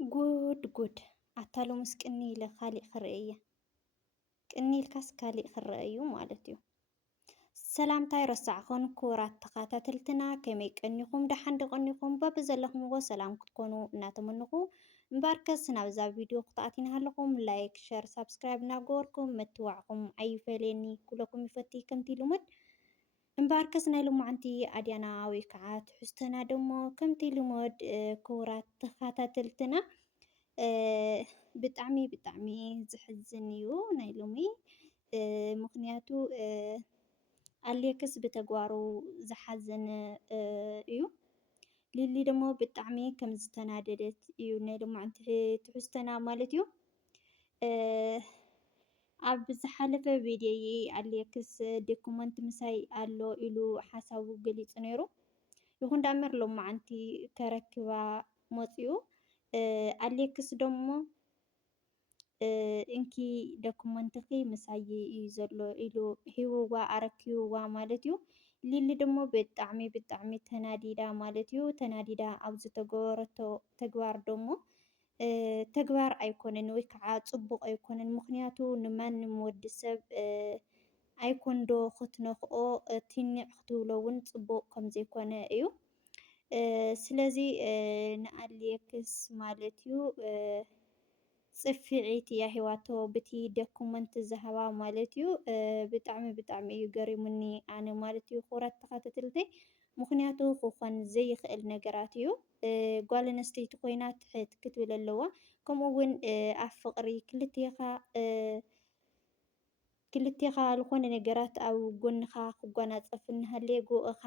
ጉድ ኣታሎ ምስ ቅኒ ኢለ ካሊእ ክርአ እየ ቅኒ ኢልካስ ካሊእ ክርአ እዩ ማለት እዩ። ሰላምታ ይረሳዕኹን ክቡራት ተኸታተልትና ከመይ ቀኒኹም ደሓን ደቐኒኹም በብዘለኹምዎ ሰላም ክትኮኑ እናተመንኹ እምበርከስ ናብዛ ቪድዮ ክትኣትዩና ሃለኹም ላይክ ሸር ሳብስክራይብ እናገበርኩም ምትዋዕኹም ኣይፈለየኒ ኩለኩም ይፈቲ ከምቲ ልሙድ እምበርከስ ናይ ሎማዓንቲ ኣድያና ወይ ከዓ ትሕዝቶና ደሞ ከምቲ ልሙድ ክቡራት ተኸታተልትና ብጣዕሚ ዝሕዝን እዩ ናይ ሎሚ ምክንያቱ ኣሌክስ ብተግባሩ ዝሓዘነ እዩ። ሊሊ ደሞ ብጣዕሚ ከም ዝተናደደት እዩ ናይ ሎማዓንቲ ትሕዝቶና ማለት እዩ። ኣብ ዝሓለፈ ቪድዮ ኣሌክስ ዶኩመንት ምሳይ ኣሎ ኢሉ ሓሳቡ ገሊፁ ነይሩ። ይኹን ዳእምበር ሎማዓንቲ ከረክባ መፂኡ ኣሌክስ ደሞ እንኪ ዶኩመንትኺ ምሳይ እዩ ዘሎ ኢሉ ሂብዋ ኣረኪብዋ ማለት እዩ። ሊሊ ደሞ ብጣዕሚ ተናዲዳ ማለት እዩ። ተናዲዳ ኣብ ዝተገበረቶ ተግባር ደሞ ተግባር ኣይኮነን ወይ ከዓ ፅቡቅ ኣይኮነን። ምክንያቱ ንማንም ወዲ ሰብ ኣይኮን ዶ ክትነክኦ ትኒዕ ክትብሎ እውን ፅቡቅ ከም ዘይኮነ እዩ። ስለዚ ንኣሌክስ ማለት እዩ ፅፊዒት እያ ሂባቶ በቲ ዶኩመንት ዝሃባ ማለት እዩ። ብጣዕሚ እዩ ገሪሙኒ ኣነ ማለት እዩ ክቡራት ተኸታተልተይ ምክንያቱ ክኾን ዘይክእል ነገራት እዩ። ጓል ኣንስተይቲ ኮይና ትሕት ክትብል ኣለዋ። ከምኡ እውን ኣብ ፍቅሪ ክልቴኻ ዝኾነ ነገራት ኣብ ጎንኻ ክጎናፀፍ እናሃለየ ጉዕኻ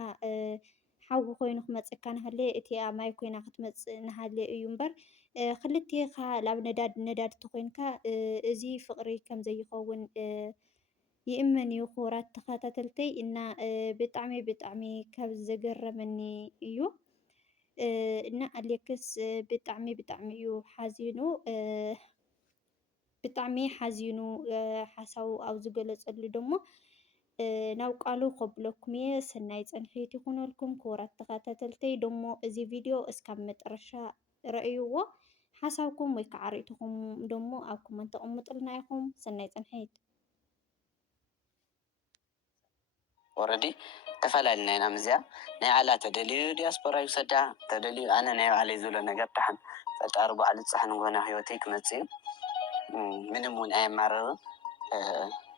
ሓዊ ኮይኑ ክመፀካ እናሃለየ እቲኣ ማይ ኮይና ክትመፅእ እናሃለየ እዩ እምበር ክልቴኻ ናብ ነዳዲ ተኮይንካ እዚ ፍቅሪ ከም ዘይኸውን ይእመን እዩ ክቡራት ተኸታተልተይ እና ብጣዕሚ ካብ ዘገረመኒ እዩ እና ኣሌክስ ብጣዕሚ እዩ ሓዚኑ ብጣዕሚ ሓዚኑ ሓሳቡ ኣብ ዝገለፀሉ ደሞ ናብ ቃሉ ከብለኩም እየ። ሰናይ ፀንሒት ይኹነልኩም ክቡራት ተኸታተልተይ ደሞ እዚ ቪድዮ እስካብ መጨረሻ ረእይዎ ሓሳብኩም ወይ ከዓ ርእይቶኩም ደሞ ኣብ ኮመንት ተቐምጡልና ኢኹም። ሰናይ ፀንሒት። ኦረዲ ተፈላለና ኢና ምዝያ ናይ ዓላ ተደልዩ ዲያስፖራ ይውሰዳ ተደልዩ ኣነ ናይ ባዕለይ ዝብሎ ነገር ድሓን ፈጣሪ ባዕሉ ፅሕን ጎና ሂወተይ ክመፅእ እዩ ምንም እውን ኣየማረርን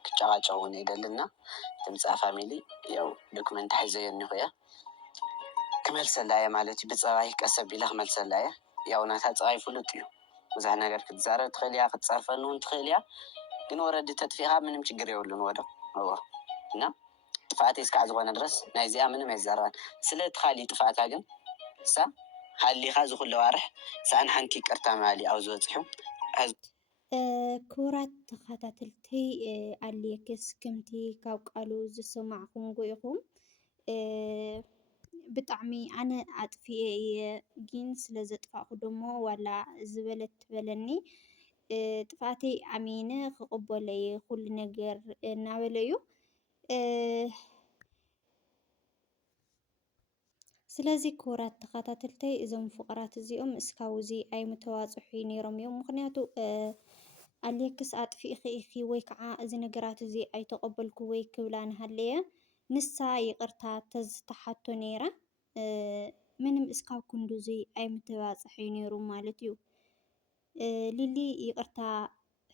ክጨቃጨቅ እውን የደልና ድምፃ ፋሚሊ ያው ዶክመንት ሒዘዮ እኒኹ እያ ክመልሰላ እየ ማለት እዩ ብፀባይ ቀሰብ ኢለ ክመልሰላ እየ ያው ናታ ፀባይ ፍሉጥ እዩ ብዙሕ ነገር ክትዛረብ ትኽእል እያ ክትፀርፈኒ እውን ትኽእል እያ ግን ወረዲ ተጥፊእካ ምንም ችግር የብሉን ወዶ እና ጥፋኣተይ እስካዕ ዝኾነ ድረስ ናይዚኣ ምንም ኣይዛረባን ስለቲ ካሊእ ጥፋእታ ግን እሳ ሃሊኻ ዝኩሉ ዋርሕ ሳኣን ሓንቲ ይቅርታ ምባሊ ኣብ ዝበፅሑ ክቡራት ተኸታተልተይ ኣሌክስ ከምቲ ካብ ቃሉ ዝሰማዕኩምዎ ኢኹም ብጣዕሚ ኣነ ኣጥፊአ እየ ግን ስለ ዘጥፋእኩ ደሞ ዋላ ዝበለት ትበለኒ ጥፋኣተይ ኣሚነ ክቕበሎ እየ ኩሉ ነገር እናበለ እዩ። ስለዚ ክቡራት ተኸታተልተይ እዞም ፍቅራት እዚኦም እስካብ እዚ ኣይምተዋፅሑ ነይሮም እዮም። ምክንያቱ ኣሌክስ ኣጥፊእኺ ኢኺ ወይ ከዓ እዚ ነገራት እዚ ኣይተቐበልኩ ወይ ክብላ እናሃለየ ንሳ ይቅርታ ተዝተሓቶ ነይራ ምንም እስካብ ክንድዚ ኣይምተባፅሐ ነይሩ ማለት እዩ። ሊሊ ይቅርታ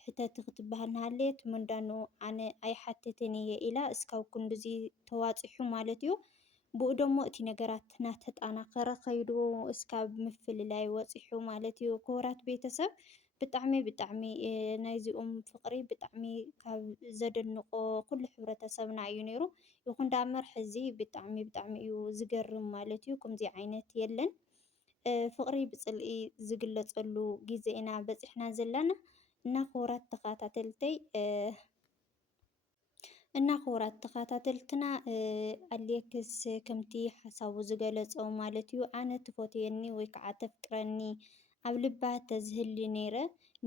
ሕተት ክትበሃል እናሃለየት መንዳኑ ኣነ ኣይሓተተን እየ ኢላ እስካብ ክንድዚ ተዋፂሑ ማለት እዩ። ብኡ ደሞ እቲ ነገራት እናተጠናከረ ከይዱ እስካብ ምፍልላይ ወፂሑ ማለት እዩ። ክቡራት ቤተሰብ ብጣዕሚ ናይዚኦም ፍቅሪ ብጣዕሚ ካብ ዘደንቆ ኩሉ ሕብረተሰብና እዩ ነይሩ። ይኹን ዳእምበር ሕዚ ብጣዕሚ እዩ ዝገርም ማለት እዩ። ከምዚ ዓይነት የለን ፍቅሪ ብፅልኢ ዝግለፀሉ ግዜ ኢና በፂሕና ዘለና እና ክቡራት ተኸታተልትና ኣሌክስ ከምቲ ሓሳቡ ዝገለፆ ማለት እዩ ኣነ ትፈትየኒ ወይ ከዓ ተፍቅረኒ ኣብ ልባ ተዝህሊ ነይረ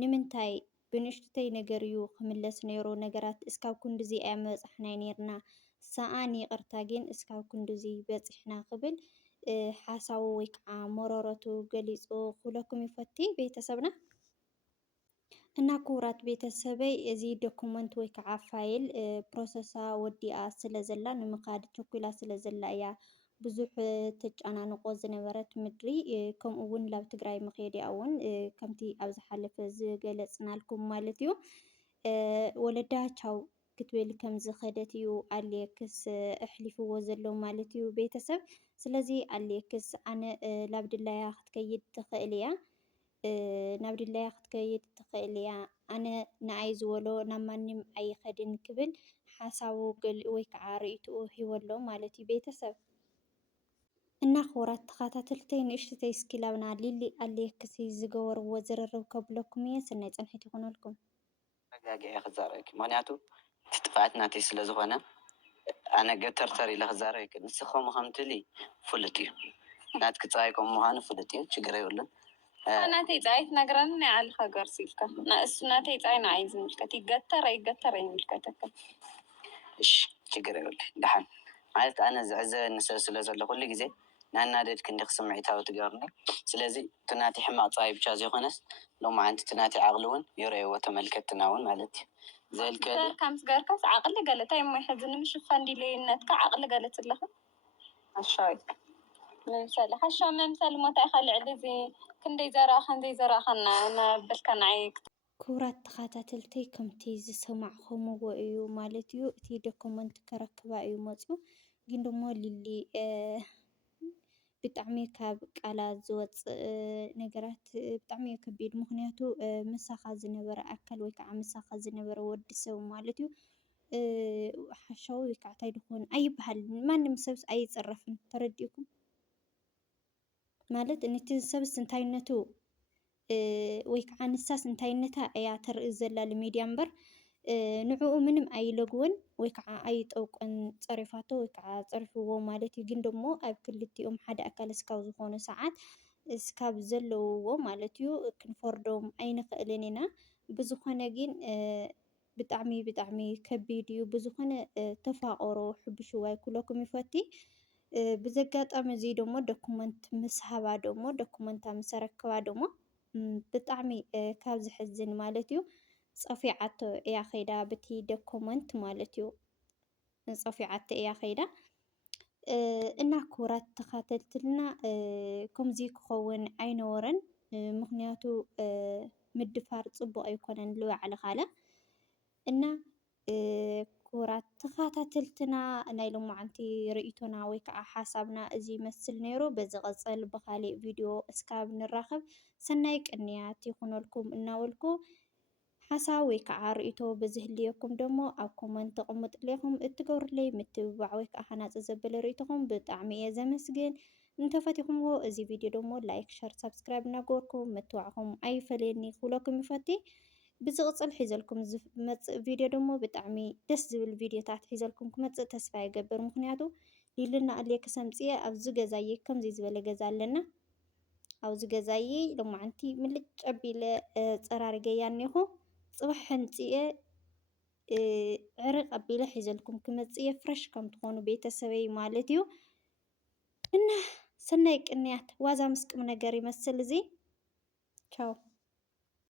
ንምንታይ ብንእሽተይ ነገር እዩ ክምለስ ነይሩ ነገራት እስካብ ክንድዚ ኣየምበፃሕናይ ነርና ሰኣን ይቅርታ ግን እስካብ ክንድዚ በፂሕና ክብል ሓሳቡ ወይ ከዓ መረረቱ ገሊፁ ክብለኩም ይፈቲ ቤተሰብና። እና ክቡራት ቤተሰበይ እዚ ዶኩመንት ወይ ከዓ ፋይል ፕሮሰሳ ወዲኣ ስለ ዘላ ንምኻድ ቸኩላ ስለ ዘላ እያ ብዙሕ ተጨናንቆ ዝነበረት ምድሪ ከምኡ እውን ላብ ትግራይ መኸይድያ እውን ከምቲ ኣብ ዝሓለፈ ዝገለፅናልኩም ማለት እዩ ወለዳ ቻው ክትብል ከም ዝኸደት እዩ ኣሌክስ ኣሕሊፍዎ ዘሎ ማለት እዩ ቤተሰብ። ስለዚ ኣሌክስ ኣነ ላብ ድላያ ክትከይድ ትኽእል እያ ናብ ድላያ ክትከይድ ትኽእል እያ ኣነ ንኣይ ዝበሎ ናብ ማንም ኣይኸድን ክብል ሓሳቡ ወይ ከዓ ርእይትኡ ሂበሎ ማለት እዩ ቤተሰብ። እና ክቡራት ተኸታተልተይ ንእሽተይ እስኪ ላብና ሊሊ ኣሌክስ ዝገበርዎ ዝርርብ ከብለኩም እየ። ሰናይ ፅንሐት ይኹነልኩም። ረጋጊዐ ክዛረብ ምክንያቱ እቲ ጥፍኣት ናተይ ስለ ዝኾነ ኣነ ገተርተር ኢለ ክዛረብ ይክእል ንስኹም ከምትብል ፍሉጥ እዩ ናትክ ፀባይ ከም ምዃኑ ፍሉጥ እዩ ችግር የብሉን ናተይ ፀባይ ትነግረኒ ናይ ዓልኻ ገርሲ ኢልካ እሱ ናተይ ፀባይ ንዓይ ዝምልከት ይገተር ኣይገተር ኣይምልከተካ እሺ ችግር የብሉ ድሓን ማለት ኣነ ዝዕዘበኒ ሰብ ስለ ዘሎ ኩሉ ግዜ ናናደድክ እንዲ ክስምዒታዊ ትገብርኒ ስለዚ እቲ ናተይ ሕማቅ ፀባይ ብቻ ዘይኮነስ ሎማዓንቲ እቲ ናተይ ዓቕሊ እውን ይረአይዎ ተመልከትና እውን ማለት እዩ ዘልከ ከምስ ገርካስ ዓቕሊ ገለታ እሞ ሕዚ ንምሽፋን ዲሌይነትካ ዓቕሊ ገለት ኣለኻ ኣሻዊ መምሰሊ ሓሻዊ መምሰሊ ሞታይ ካልዕሊ እዚ ክንደይ ዘረእኸን ዘይዘረእኸን ናበልካ ንዓይ ክቡራት ተኸታተልተይ ከምቲ ዝሰማዕኹምዎ እዩ ማለት እዩ እቲ ዶኩመንት ከረክባ እዩ መፅኡ ግን ደሞ ሊሊ ብጣዕሚ ካብ ቃላት ዝወፅእ ነገራት ብጣዕሚ እዩ ከቢድ ምክንያቱ ምሳኻ ዝነበረ ኣካል ወይ ከዓ ምሳኻ ዝነበረ ወዲ ሰብ ማለት እዩ ሓሻዊ ወይ ከዓ እንታይ ድኾን ኣይበሃልን ማንም ሰብስ ኣይፅረፍን ተረዲእኩም ማለት ነቲ ሰብስ እንታይነቱ ወይ ከዓ ንሳስ እንታይነታ እያ ተርኢ ዘላ ሚድያ እምበር ንዕኡ ምንም ኣይለግወን ወይ ከዓ ኣይጠውቅን ፀሪፋቶ ወይ ከዓ ፀሪፍዎ ማለት እዩ ግን ደሞ ኣብ ክልቲኦም ሓደ ኣካል እስካብ ዝኾኑ ሰዓት እስካብ ዘለውዎ ማለት እዩ ክንፈርዶም ኣይንኽእልን ኢና ብዝኾነ ግን ብጣዕሚ ብጣዕሚ ከቢድ እዩ ብዝኾነ ተፋቐሮ ሕብሽዋይ ኩለኩም ይፈቲ ብዘጋጣሚ እዚ ደሞ ዶኩመንት ምስ ሃባ ደሞ ዶኩመንታ ምስ ረከባ ደሞ ብጣዕሚ ካብ ዝሕዝን ማለት እዩ ፀፊዓቶ እያ ኸይዳ በቲ ዶኩመንት ማለት እዩ ፀፊዓቶ እያ ኸይዳ እና ክቡራት ተኸታተልና ከምዚ ክኸውን ኣይነበረን ምክንያቱ ምድፋር ፅቡቅ ኣይኮነን ንባዕልኻ ካለ እና ክቡራት ተኸታተልትና ናይ ሎማዓንቲ ርእይቶና ወይ ከዓ ሓሳብና እዚ ይመስል ነይሩ በዚ ቀፀል ብካሊእ ቪድዮ እስካብ ንራኸብ ሰናይ ቅንያት ይኹነልኩም እናበልኩ ሓሳብ ወይ ከዓ ርእይቶ ብዝህልየኩም ደሞ ኣብ ኮመንት ተቐምጡለይኹም እትገብሩለይ ምትብባዕ ወይ ከዓ ሃናፂ ዘበለ ርእይቶኹም ብጣዕሚ እየ ዘመስግን እንተፈቲኹምዎ እዚ ቪድዮ ደሞ ላይክ ሸር ሰብስክራይብ እናገበርኩም ምትዋዕኹም ኣይፈለየኒ ክብለኩም ይፈቲ ብዝቕፅል ሒዘልኩም ዝመፅእ ቪድዮ ደሞ ብጣዕሚ ደስ ዝብል ቪድዮታት ሒዘልኩም ክመፅእ ተስፋ ይገብር ምክንያቱ ሊልና ኣሌክስ ኣምፅየ ኣብዚ ገዛየ ከምዚ ዝበለ ገዛ ኣለና ኣብዚ ገዛየ ሎማዓንቲ ምልጭ ኣቢለ ፀራርገያ እኒኹ ፅባሕ ሕምፅየ ዕርቕ ኣቢለ ሒዘልኩም ክመፅየ ፍረሽ ከም ትኾኑ ቤተሰበይ ማለት እዩ እና ሰናይ ቅንያት ዋዛ ምስ ቁም ነገር ይመስል እዚ ቻው